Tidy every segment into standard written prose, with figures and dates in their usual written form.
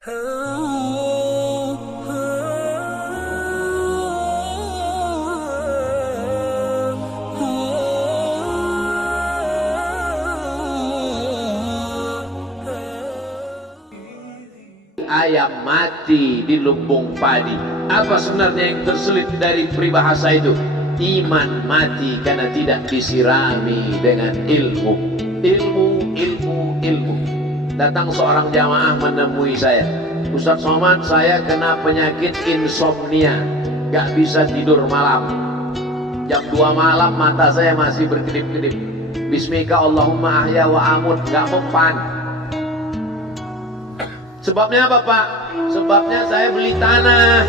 Ayam mati di lumbung padi. Apa sebenarnya yang terselip dari peribahasa itu? Iman mati karena tidak disirami dengan ilmu. Ilmu. Datang seorang jamaah menemui saya, Ustaz Somad, saya kena penyakit insomnia, gak bisa tidur malam. Jam 2 malam mata saya masih berkedip-kedip. Bismika Allahumma ahya wa amut, gak mempan. Sebabnya apa Pak? Sebabnya saya beli tanah.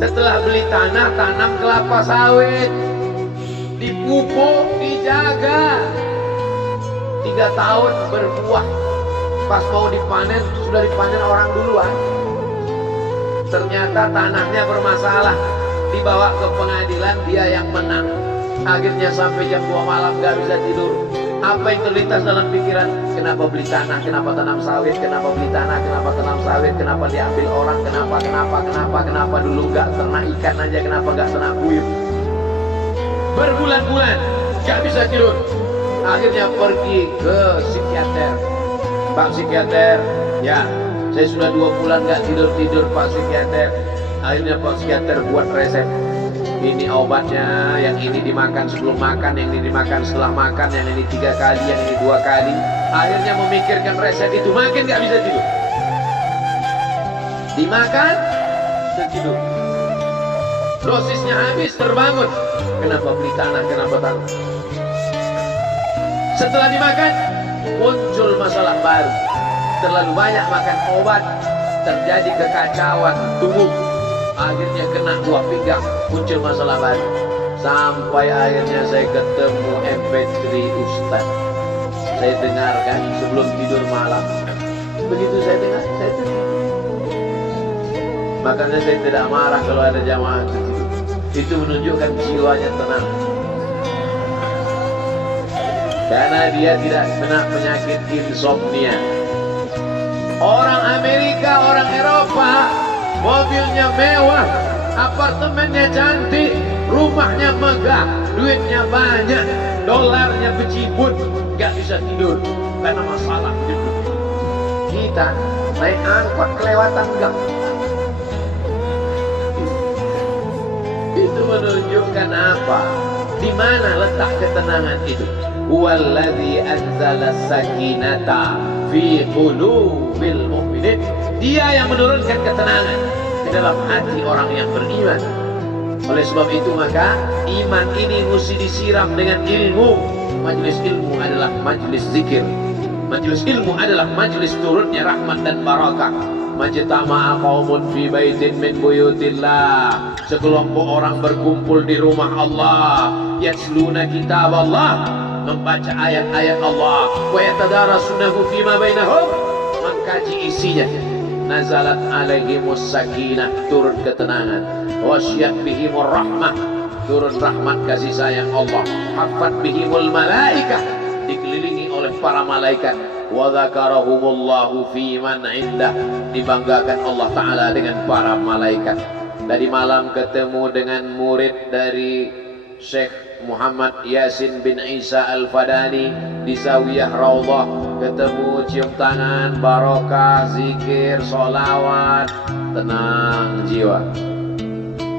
Setelah beli tanah, tanam kelapa sawit, dipupuk, dijaga, 3 tahun berbuah. Pas mau dipanen, sudah dipanen orang duluan. Ternyata tanahnya bermasalah, dibawa ke pengadilan, dia yang menang. Akhirnya sampai jam 2 malam gak bisa tidur. Apa yang terlintas dalam pikiran? Kenapa beli tanah? Kenapa tanam sawit? Kenapa beli tanah? Kenapa tanam sawit? Kenapa diambil orang? Kenapa dulu gak ternak ikan aja? Kenapa gak ternak kuyup? Berbulan-bulan gak bisa tidur. Akhirnya pergi ke psikiater. Pak psikiater, ya saya sudah 2 bulan gak tidur-tidur Pak psikiater. Akhirnya Pak psikiater buat resep. Ini obatnya, yang ini dimakan sebelum makan, yang ini dimakan setelah makan, yang ini 3 kali, yang ini 2 kali. Akhirnya memikirkan resep itu, makin gak bisa tidur. Dimakan, tertidur. Dosisnya habis, terbangun. Kenapa beli tanah, kenapa tanah? Setelah dimakan, muncul masalah baru. Terlalu banyak makan obat, terjadi kekacauan tubuh. Akhirnya kena buah pinggang, muncul masalah baru. Sampai akhirnya saya ketemu MP3 Ustaz. Saya dengarkan sebelum tidur malam. Begitu saya dengar, saya tidur. Makanya saya tidak marah kalau ada jamaah tertidur. Itu menunjukkan jiwanya tenang. Karena dia tidak kena penyakit insomnia. Orang Amerika, orang Eropa, mobilnya mewah, apartemennya cantik, rumahnya megah, duitnya banyak, dolarnya berjibun, gak bisa tidur karena masalah hidup. Kita naik angkot kelewatan gang. Itu menunjukkan apa? Di mana letak ketenangan itu? Huwallazi anzala sakinata fi qulubil mu'minin. Dia yang menurunkan ketenangan ke dalam hati orang yang beriman. Oleh sebab itu maka iman ini mesti disiram dengan ilmu. Majelis ilmu adalah majelis zikir. Majelis ilmu adalah majelis turunnya rahmat dan barakah. Majtama'a qaumun fi baitin min buyutillah. Sekelompok orang berkumpul di rumah Allah, yatluna kitab Allah, membaca ayat-ayat Allah, wa yatadarasunahu fima bainahum, mengkaji isinya. Nazalat alaihimus sakinah, turun ketenangan. Wasyat bihimur rahmah, turun rahmat kasih sayang Allah. Hafat bihimul malaikah, dikelilingi oleh para malaikat. Wa dzakarahumullahu fi man indah, dibanggakan Allah Ta'ala dengan para malaikat. Tadi malam ketemu dengan murid dari Syekh Muhammad Yasin bin Isa Al-Fadani di Zawiyah Raudhah. Ketemu, cium tangan, barokah, zikir, sholawat, tenang jiwa.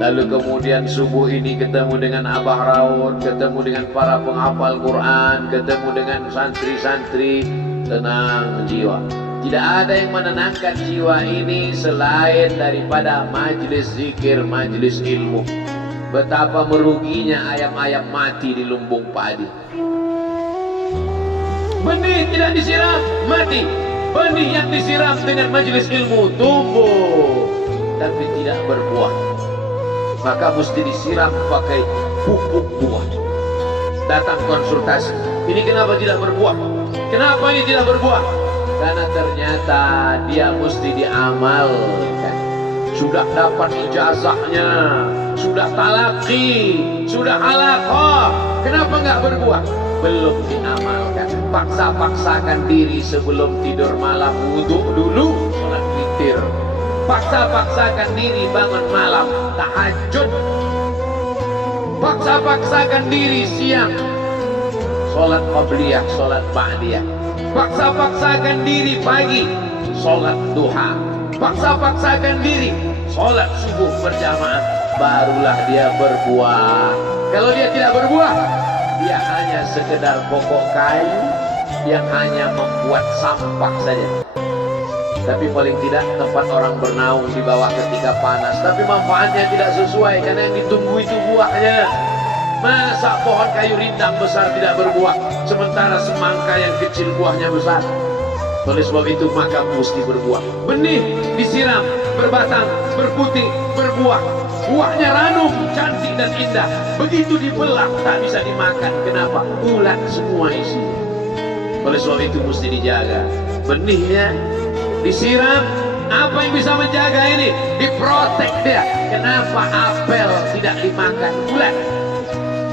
Lalu kemudian subuh ini ketemu dengan Abah Raud, ketemu dengan para penghafal Quran, ketemu dengan santri-santri, tenang jiwa. Tidak ada yang menenangkan jiwa ini selain daripada majelis zikir, majelis ilmu. Betapa meruginya ayam-ayam mati di lumbung padi. Benih tidak disiram, mati. Benih yang disiram dengan majelis ilmu tumbuh, tapi tidak berbuah. Maka mesti disiram pakai pupuk buah. Datang konsultasi, ini kenapa tidak berbuah? Kenapa ini tidak berbuah? Karena ternyata dia mesti diamalkan. Sudah dapat ijazahnya, sudah talaqi, sudah halaqah, kenapa nggak berbuah? Belum diamalkan. Paksa-paksakan diri sebelum tidur malam, wudhu dulu, sholat witir, Paksa-paksakan diri bangun malam tahajud. Paksa-paksakan diri siang sholat qabliyah, sholat ba'diyah. Paksa-paksakan diri pagi sholat duha. Paksa-paksakan diri sholat subuh berjamaah. Barulah dia berbuah. Kalau dia tidak berbuah, dia hanya sekedar pokok kayu yang hanya membuat sampah saja. Tapi paling tidak tempat orang bernaung di bawah ketika panas. Tapi manfaatnya tidak sesuai karena yang ditunggu itu buahnya. Masa pohon kayu rindang besar tidak berbuah, sementara semangka yang kecil buahnya besar? Oleh sebab itu maka mesti berbuah. Benih disiram, berbatang, berputih, berbuah. Buahnya ranum, cantik dan indah. Begitu dibelah tak bisa dimakan. Kenapa? Ulat semua isinya. Oleh sebab itu mesti dijaga. Benihnya disiram. Apa yang bisa menjaga ini? Diprotek dia. Kenapa apel tidak dimakan ulat?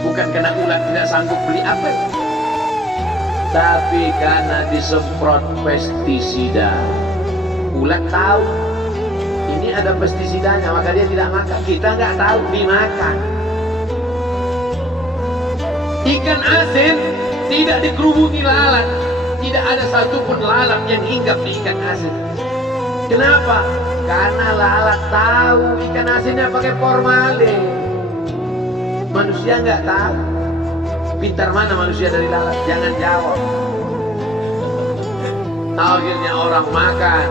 Bukan karena ulat tidak sanggup beli apel, tapi karena disemprot pestisida. Ulat tahu ini ada pestisidanya, maka dia tidak makan. Kita nggak tahu, dimakan. Ikan asin tidak dikerubungi lalat. Tidak ada satupun lalat yang hinggap di ikan asin. Kenapa? Karena lalat tahu ikan asinnya pakai formalin. Manusia nggak tahu. Pintar mana manusia dari lalat? Jangan jawab. Akhirnya orang makan,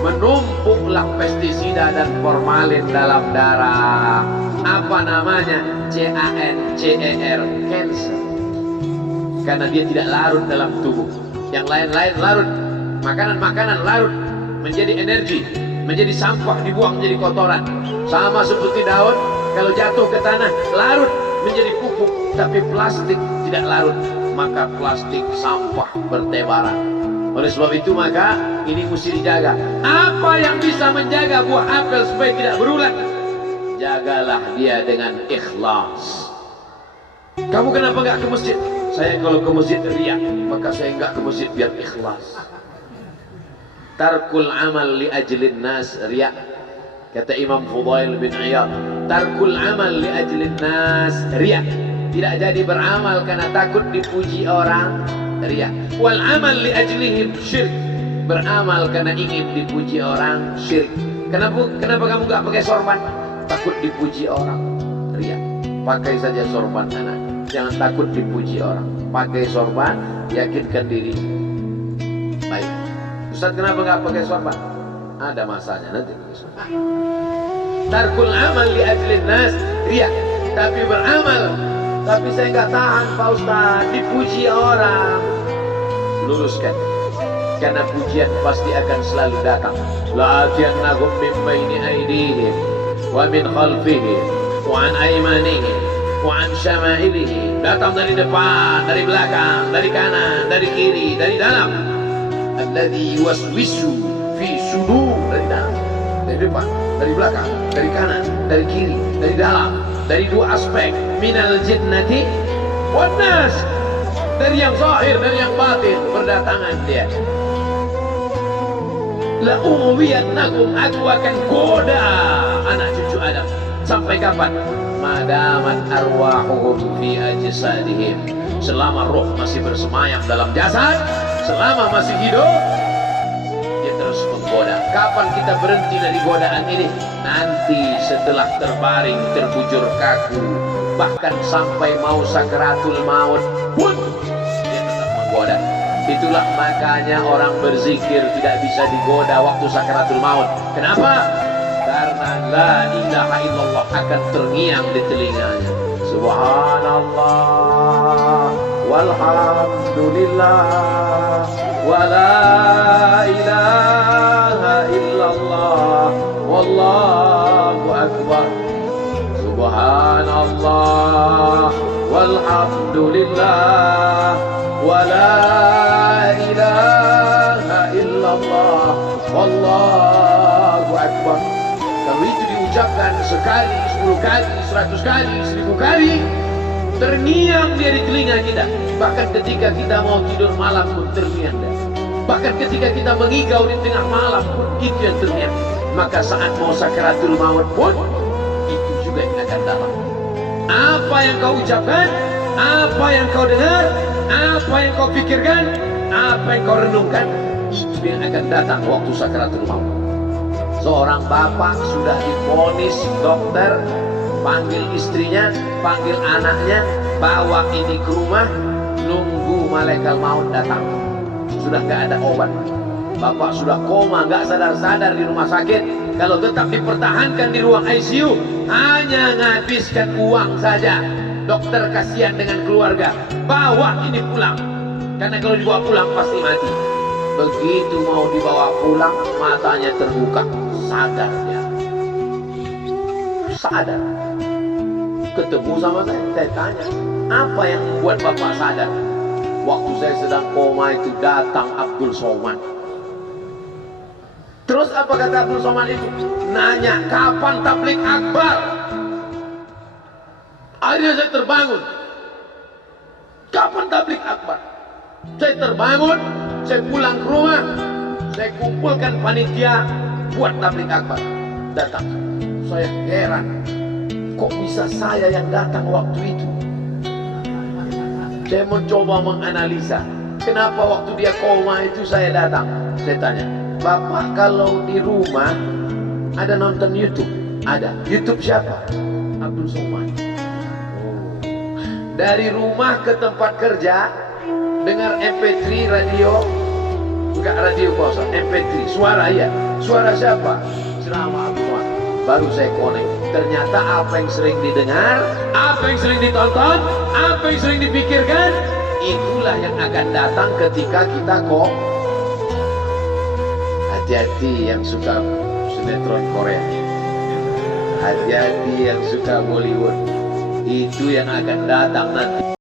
menumpuklah pestisida dan formalin dalam darah. Apa namanya? CANCER, cancer. Karena dia tidak larut dalam tubuh. Yang lain-lain larut. Makanan-makanan larut menjadi energi, menjadi sampah, dibuang menjadi kotoran. Sama seperti daun, kalau jatuh ke tanah larut menjadi pupuk. Tapi plastik tidak larut, maka plastik sampah bertebaran. Oleh sebab itu maka ini mesti dijaga. Apa yang bisa menjaga buah apel supaya tidak berulat? Jagalah dia dengan ikhlas. Kamu kenapa nggak ke masjid? Saya kalau ke masjid riya, maka saya nggak ke masjid biar ikhlas. Tarkul amal li ajlin nas riya. Kata Imam Fudail bin Iyad, tarkul amal li ajlin nas riya. Tidak jadi beramal karena takut dipuji orang, riya. Wal amal li ajlihim syirik. Beramal karena ingin dipuji orang, syirik. Kenapa kamu gak pakai sorban? Takut dipuji orang, riya. Pakai saja sorban anak. Jangan takut dipuji orang. Pakai sorban, yakinkan diri. Baik. Ustaz kenapa gak pakai sorban? Ada masanya nanti. Tarkul amal li ajlin nas riya. Tapi beramal, tapi saya nggak tahan Pak Ustaz, dipuji orang. Luruskan, karena pujian pasti akan selalu datang. La'atiyannahum min baini aydihim wa min khalfihim wa an aymanihim wa an syama'ilihim. Datang dari depan, dari belakang, dari kanan, dari kiri, dari dalam. Alladzi yuwaswisu fi sudur. Dari dalam, dari depan, dari belakang, dari kanan, dari kiri, dari dalam. Dari dua aspek, minal jinnati wan nas. Dari yang zahir, dari yang batin berdatangan dia. La ughwiyannahum, aku akan goda anak cucu Adam. Sampai kapan? Madaman arwahuhum fi ajsadihim. Selama roh masih bersemayam dalam jasad, selama masih hidup, dia terus menggoda. Kapan kita berhenti dari godaan ini? Nanti setelah terbaring, terbujur kaku, bahkan sampai mau sakaratul maut pun dia tetap menggoda. Itulah makanya orang berzikir tidak bisa digoda waktu sakaratul maut. Kenapa? Karena la ilaha illallah akan terngiang di telinganya. Subhanallah walhamdulillah wa la ilaha illallah wallahu akbar. Subhanallah walhamdulillah wa la ilaha illallah wallahu akbar. Kalau itu diucapkan sekali, 10 kali, 100 kali, 1000 kali, terngiang dia di telinga kita. Bahkan ketika kita mau tidur malam pun terngiang dia. Bahkan ketika kita mengigau di tengah malam pun itu yang terngiang. maka saat mau sakaratul maut pun itu juga yang akan datang. Apa yang kau ucapkan, apa yang kau dengar, apa yang kau pikirkan, apa yang kau renungkan, itu yang akan datang waktu sakaratul maut. Seorang bapak sudah divonis dokter, panggil istrinya, panggil anaknya, bawa ini ke rumah, nunggu malaikat maut datang. Sudah gak ada obat, bapak sudah koma, gak sadar-sadar di rumah sakit. Kalau tetap dipertahankan di ruang ICU, hanya menghabiskan uang saja. Dokter kasihan dengan keluarga, bawa ini pulang, karena kalau dibawa pulang pasti mati. Begitu mau dibawa pulang, matanya terbuka, sadar dia, sadar. Ketemu sama saya tanya, apa yang membuat bapak sadar? Waktu saya sedang koma itu datang Abdul Somad. Terus apa kata Abdul Somad itu? Nanya, kapan tablik akbar? Akhirnya saya terbangun. Kapan tablik akbar? Saya terbangun, saya pulang ke rumah, saya kumpulkan panitia buat tablik akbar. Datang, saya heran, kok bisa saya yang datang waktu itu? Saya mencoba menganalisa, kenapa waktu dia koma itu saya datang. Saya tanya, Bapak kalau di rumah ada nonton YouTube? Ada. YouTube siapa? Abdul Somad. Dari rumah ke tempat kerja, dengar MP3 radio, enggak radio kosong, MP3, suara ya. Suara siapa? Ceramah Abdul Somad. Baru saya connect. Ternyata apa yang sering didengar, apa yang sering ditonton, apa yang sering dipikirkan, itulah yang akan datang ketika kita kok. Hati-hati yang suka sinetron Korea, hati-hati yang suka Bollywood, itu yang akan datang nanti.